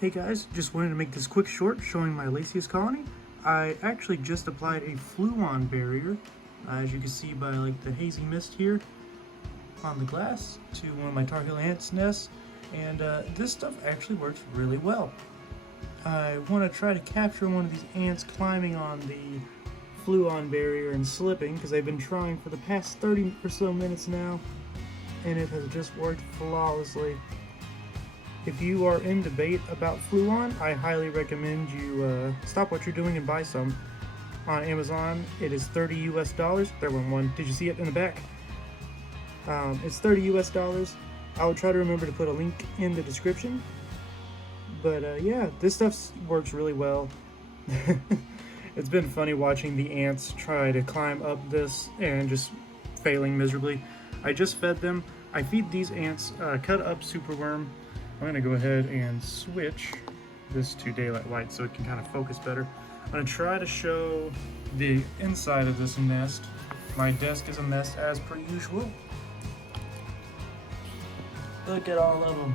Hey guys, just wanted to make this quick short showing my Lasius colony. I actually just applied a fluon barrier, as you can see by like the hazy mist here on the glass, to one of my Tar Heel ants' nests, and this stuff actually works really well. I want to try to capture one of these ants climbing on the fluon barrier and slipping, because they've been trying for the past 30 or so minutes now, and it has just worked flawlessly. If you are in debate about fluon, I highly recommend you stop what you're doing and buy some. On Amazon, it is $30 US. There went one. Did you see it in the back? It's $30 US. I will try to remember to put a link in the description. But yeah, this stuff works really well. It's been funny watching the ants try to climb up this and just failing miserably. I just fed them. I feed these ants cut up superworm. I'm going to go ahead and switch this to daylight white so it can kind of focus better. I'm going to try to show the inside of this nest. My desk is a mess as per usual. Look at all of them.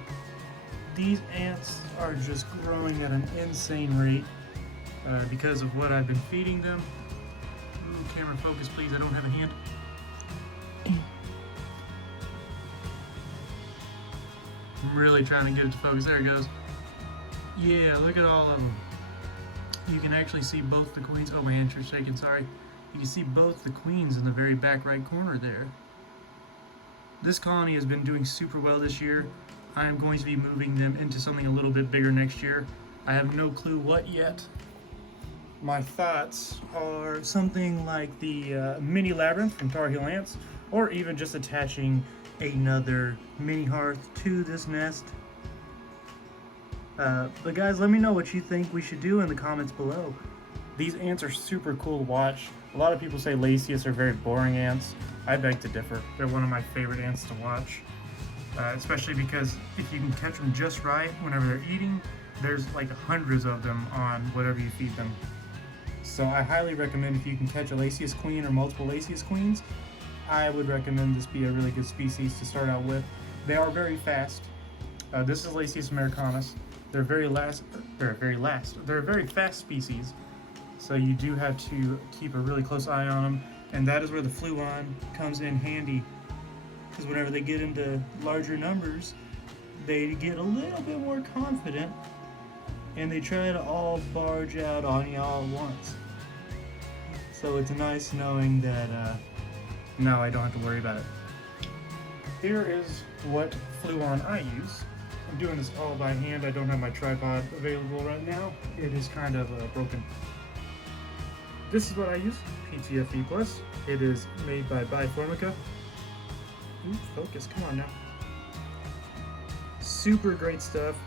These ants are just growing at an insane rate because of what I've been feeding them. Ooh, camera focus please, I don't have a hand. I'm really trying to get it to focus. There it goes. Yeah, look at all of them. You can actually see both the queens. Oh, my hands are shaking, sorry. You can see both the queens in the very back right corner there. This colony has been doing super well this year. I am going to be moving them into something a little bit bigger next year. I have no clue what yet. My thoughts are something like the mini labyrinth from Tar Heel ants, or even just attaching another mini hearth to this nest. But guys, let me know what you think we should do in the comments below. These ants are super cool to watch. A lot of people say Lasius are very boring ants. I beg to differ. They're one of my favorite ants to watch, especially because if you can catch them just right whenever they're eating, there's like hundreds of them on whatever you feed them. So I highly recommend, if you can catch a Lasius queen or multiple Lasius queens, I would recommend this be a really good species to start out with. They are very fast. This is Lasius americanus. They're a very fast species, so you do have to keep a really close eye on them, and that is where the fluon comes in handy, because whenever they get into larger numbers, they get a little bit more confident, and they try to all barge out on you all at once. So it's nice knowing that now I don't have to worry about it. Here is what fluon I use. I'm doing this all by hand. I don't have my tripod available right now. It is kind of broken. This is what I use, PTFE Plus. It is made by Biformica. Ooh, focus, come on now. Super great stuff.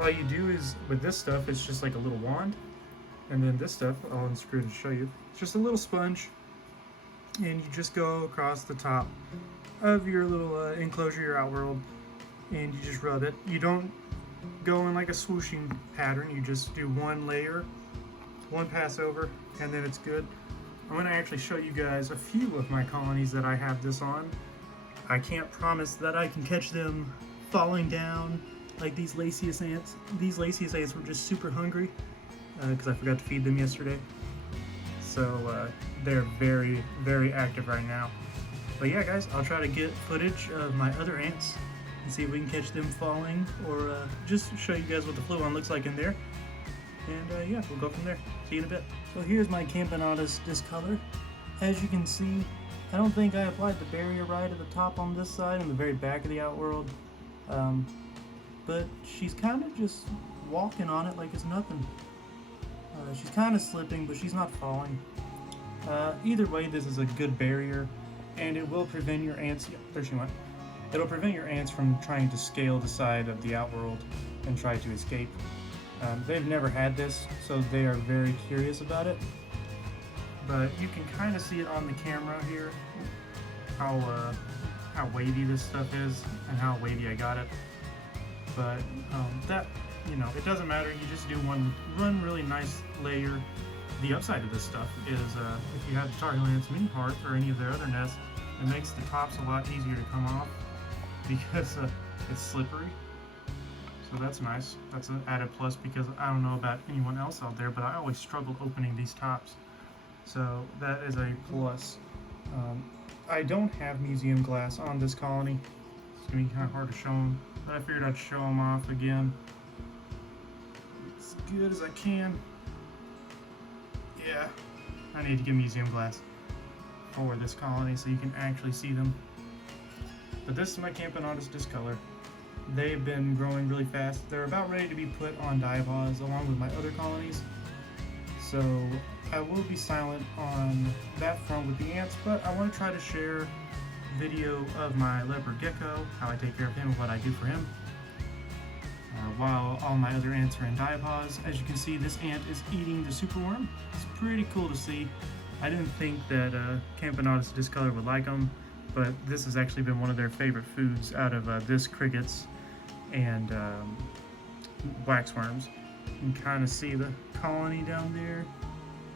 All you do is, with this stuff, it's just like a little wand. And then this stuff, I'll unscrew to show you. It's just a little sponge. And you just go across the top of your little enclosure, your outworld, and you just rub it. You don't go in like a swooshing pattern. You just do one layer, one pass over, and then it's good. I'm going to actually show you guys a few of my colonies that I have this on. I can't promise that I can catch them falling down like these Lasius ants. These Lasius ants were just super hungry because I forgot to feed them yesterday. So they're very, very active right now. But yeah, guys, I'll try to get footage of my other ants and see if we can catch them falling, or just show you guys what the fluon looks like in there. And yeah, we'll go from there. See you in a bit. So here's my Camponotus discolor. As you can see, I don't think I applied the barrier right at the top on this side and the very back of the outworld. But she's kind of just walking on it like it's nothing. She's kind of slipping, but she's not falling. Either way, this is a good barrier, and it will prevent your ants. Yeah, there she went. It'll prevent your ants from trying to scale the side of the outworld and try to escape. They've never had this, so they are very curious about it. But you can kind of see it on the camera here, how wavy this stuff is and how wavy I got it. But that, you know, it doesn't matter. You just do one really nice layer. The upside of this stuff is if you have the Tar Heel ants mini heart or any of their other nests, it makes the tops a lot easier to come off because it's slippery. So So that's nice. That's an added plus because I don't know about anyone else out there, but I always struggle opening these tops. So that is a plus. I don't have museum glass on this colony. It's going to be kind of hard to show them, but I figured I'd show them off again as good as I can. Yeah, I need to get museum glass for this colony so you can actually see them. But this is my Camponotus discolor. They've been growing really fast. They're about ready to be put on diapause along with my other colonies. So I will be silent on that front with the ants, but I want to try to share video of my leopard gecko, how I take care of him and what I do for him, while all my other ants are in diapause. As you can see, this ant is eating the superworm. It's pretty cool to see. I didn't think that Camponotus discolor would like them, but this has actually been one of their favorite foods out of this crickets and waxworms. You can kind of see the colony down there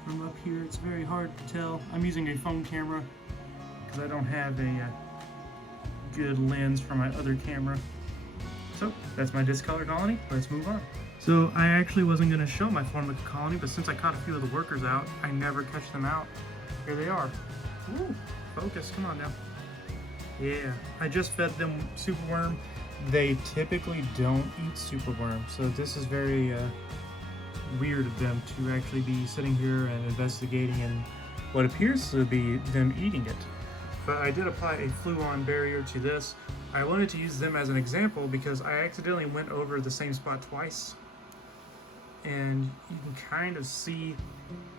from up here. It's very hard to tell. I'm using a phone camera because I don't have a good lens for my other camera. So that's my discolor colony. Let's move on. So I actually wasn't going to show my Formica colony, but since I caught a few of the workers out, I never catch them out. Here they are. Ooh, focus, come on now. Yeah, I just fed them superworm. They typically don't eat superworm, so this is very weird of them to actually be sitting here and investigating and what appears to be them eating it. But I did apply a fluon barrier to this. I wanted to use them as an example because I accidentally went over the same spot twice. And you can kind of see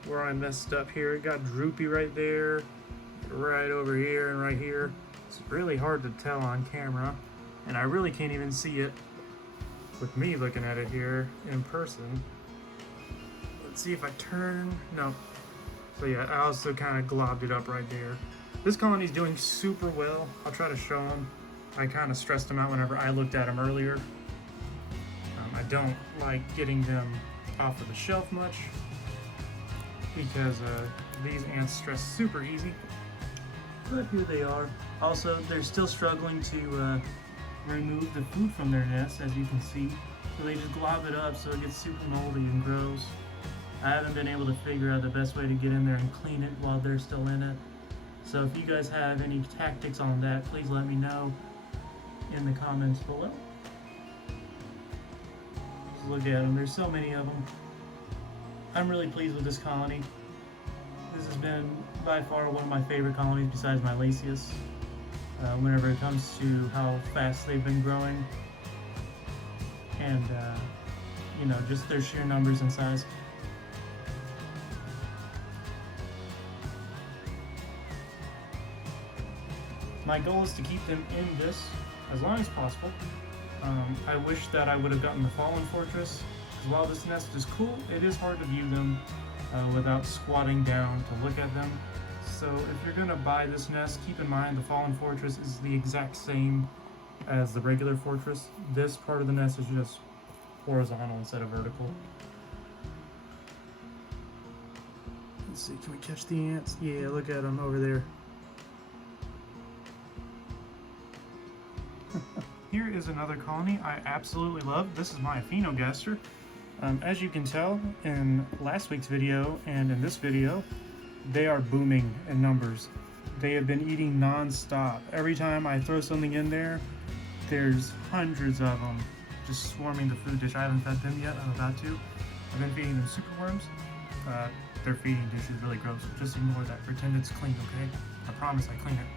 where I messed up here. It got droopy right there, right over here, and right here. It's really hard to tell on camera, and I really can't even see it with me looking at it here in person. Let's see if I turn. No. So yeah, I also kind of globbed it up right there. This colony's doing super well. I'll try to show them. I kind of stressed them out whenever I looked at them earlier. I don't like getting them off of the shelf much because these ants stress super easy. But here they are. Also, they're still struggling to remove the food from their nest, as you can see. So they just glob it up so it gets super moldy and gross. I haven't been able to figure out the best way to get in there and clean it while they're still in it. So if you guys have any tactics on that, please let me know in the comments below. Just look at them, there's so many of them. I'm really pleased with this colony. This has been by far one of my favorite colonies besides my Lasius. Whenever it comes to how fast they've been growing and you know, just their sheer numbers and size. My goal is to keep them in this as long as possible. I wish that I would have gotten the Fallen Fortress, because while this nest is cool, it is hard to view them without squatting down to look at them. So if you're going to buy this nest, keep in mind the Fallen Fortress is the exact same as the regular fortress. This part of the nest is just horizontal instead of vertical. Let's see, can we catch the ants? Yeah, look at them over there. Here is another colony I absolutely love. This is my Aphaenogaster. As you can tell in last week's video and in this video, they are booming in numbers. They have been eating non-stop. Every time I throw something in there, there's hundreds of them just swarming the food dish. I haven't fed them yet, I'm about to. I've been feeding them superworms. Their feeding dish is really gross. Just ignore that, pretend it's clean, okay? I promise I clean it.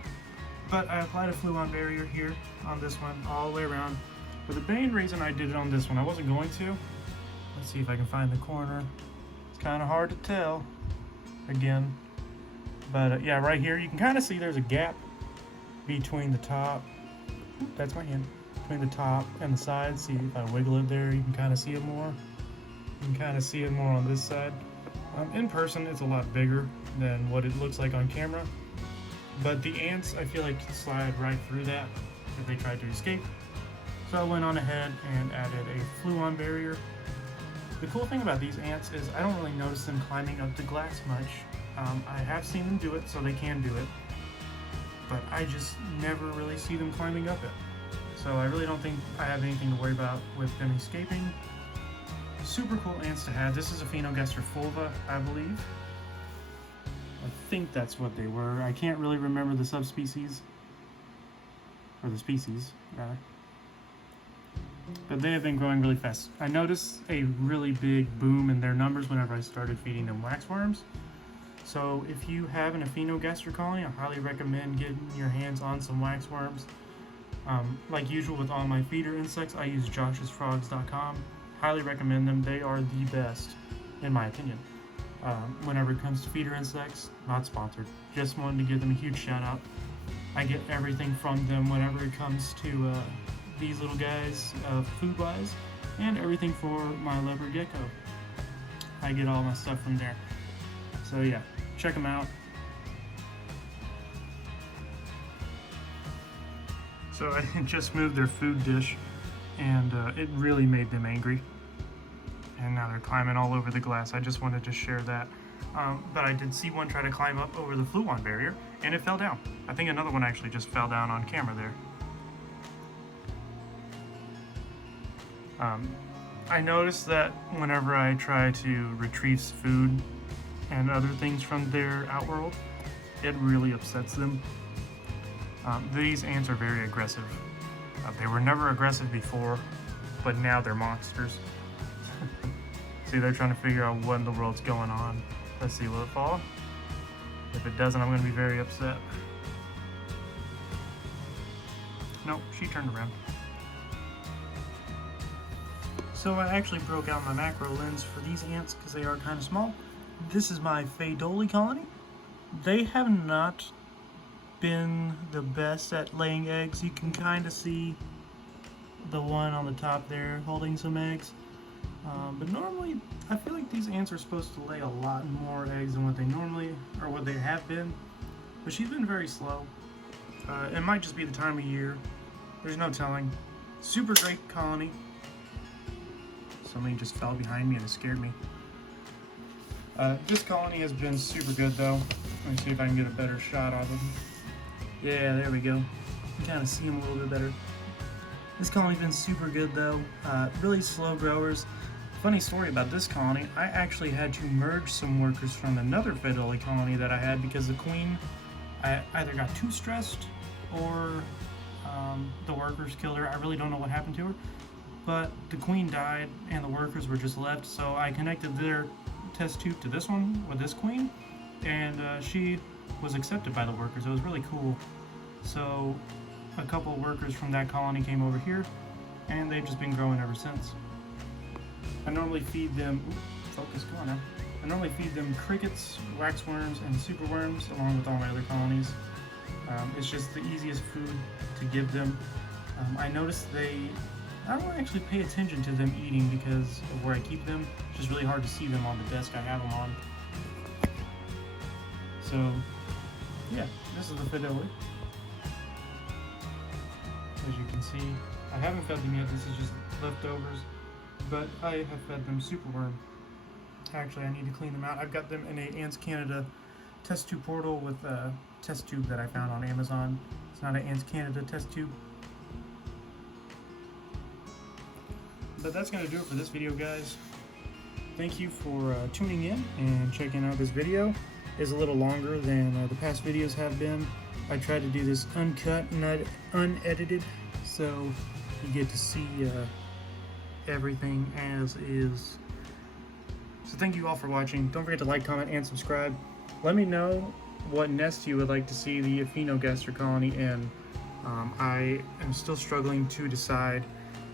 But I applied a fluon barrier here on this one all the way around. But the main reason I did it on this one, I wasn't going to. Let's see if I can find the corner. It's kind of hard to tell again. But yeah, right here, you can kind of see there's a gap between the top. That's my hand. Between the top and the side. See if I wiggle it there, you can kind of see it more. You can kind of see it more on this side. In person, it's a lot bigger than what it looks like on camera. But the ants, I feel like, slide right through that if they tried to escape. So I went on ahead and added a fluon barrier. The cool thing about these ants is I don't really notice them climbing up the glass much. I have seen them do it, so they can do it. But I just never really see them climbing up it. So I really don't think I have anything to worry about with them escaping. Super cool ants to have. This is a Phaenogaster fulva, I believe. I think that's what they were. I can't really remember the subspecies, or the species, rather. But they have been growing really fast. I noticed a really big boom in their numbers whenever I started feeding them waxworms. So if you have an Phaenogaster colony, I highly recommend getting your hands on some waxworms. Like usual with all my feeder insects, I use joshsfrogs.com. Highly recommend them. They are the best, in my opinion. Whenever it comes to feeder insects, not sponsored. Just wanted to give them a huge shout out. I get everything from them whenever it comes to these little guys, food-wise, and everything for my leopard gecko. I get all my stuff from there. So yeah, check them out. So I just moved their food dish, and it really made them angry. And now they're climbing all over the glass. I just wanted to share that. But I did see one try to climb up over the fluon barrier, and it fell down. I think another one actually just fell down on camera there. I noticed that whenever I try to retrieve food and other things from their outworld, it really upsets them. These ants are very aggressive. They were never aggressive before, but now they're monsters. See, they're trying to figure out what in the world's going on. Let's see, will it fall? If it doesn't, I'm going to be very upset. Nope, she turned around. So I actually broke out my macro lens for these ants because they are kind of small. This is my Phaedoli colony. They have not been the best at laying eggs. You can kind of see the one on the top there holding some eggs. But normally, I feel like these ants are supposed to lay a lot more eggs than what they normally, or what they have been. But she's been very slow. It might just be the time of year. There's no telling. Super great colony. Something just fell behind me and it scared me. This colony has been super good though. Let me see if I can get a better shot of them. Yeah, there we go. You can kind of see them a little bit better. This colony's been super good though. Really slow growers. Funny story about this colony, I actually had to merge some workers from another Phaedoli colony that I had because the queen either got too stressed or the workers killed her. I really don't know what happened to her. But the queen died and the workers were just left, so I connected their test tube to this one with this queen, and she was accepted by the workers. It was really cool. So a couple of workers from that colony came over here, and they've just been growing ever since. I normally feed them, focus, come on now. I normally feed them crickets, waxworms, and superworms along with all my other colonies. It's just the easiest food to give them. I noticed I don't actually pay attention to them eating because of where I keep them. It's just really hard to see them on the desk I have them on. So, yeah, this is the Phaedoli. As you can see, I haven't fed them yet. This is just leftovers, but I have fed them superworm. Actually, I need to clean them out. I've got them in a Ants Canada test tube portal with a test tube that I found on Amazon. It's not an Ants Canada test tube. But that's going to do it for this video, guys. Thank you for tuning in and checking out this video. It's a little longer than the past videos have been. I tried to do this uncut, not unedited, so you get to see everything as is. So thank you all for watching. Don't forget to like, comment, and subscribe. Let me know what nest you would like to see the Phaenogaster colony in. I am still struggling to decide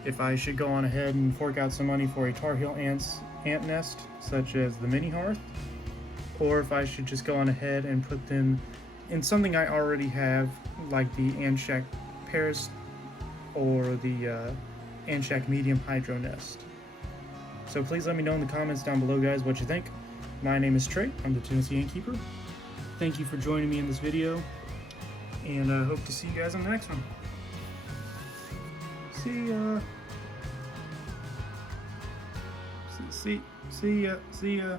if I should go on ahead and fork out some money for a Tar Heel ant nest, such as the mini hearth, or if I should just go on ahead and put them in something I already have, like the Anshak Paris or the Anshak Medium Hydro Nest. So please let me know in the comments down below, guys, what you think. My name is Trey. I'm the Tennessee Ant Keeper. Thank you for joining me in this video, and I hope to see you guys in the next one. See ya. See ya.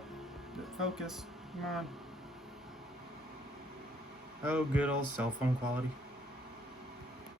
Focus. Come on. Oh, good old cell phone quality.